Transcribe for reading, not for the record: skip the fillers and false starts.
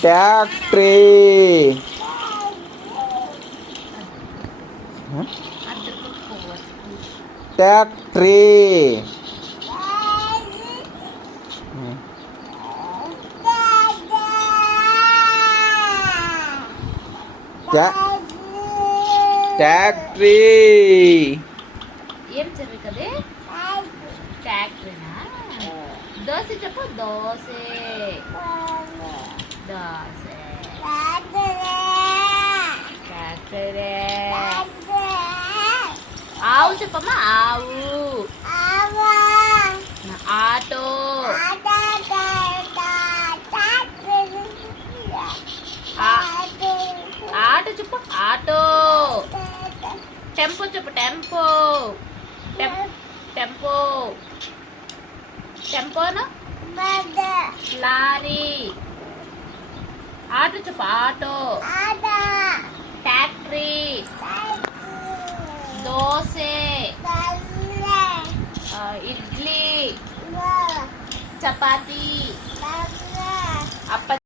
ಟ್ಯಾಕ್ಟ್ರಿ ಟ್ಯಾಕ್ಟ್ರಿ ట్యాక్ట్రీ ఏం చదివి కదే ట్యాక్టరీనా దోశ చెప్పు దోశే దోశే ట్యాక్టరే ఆవు చెప్పమ్మా ఆవు ఆటో ఆటో చెప్పు ఆటో టెంపో చెప్పు టెంపో టెంపో టెంపోను లారీ ఆటో చెప్పు ఆటో ట్యాక్టరీ దోసే ఇడ్లీ చపాతీ అప్ప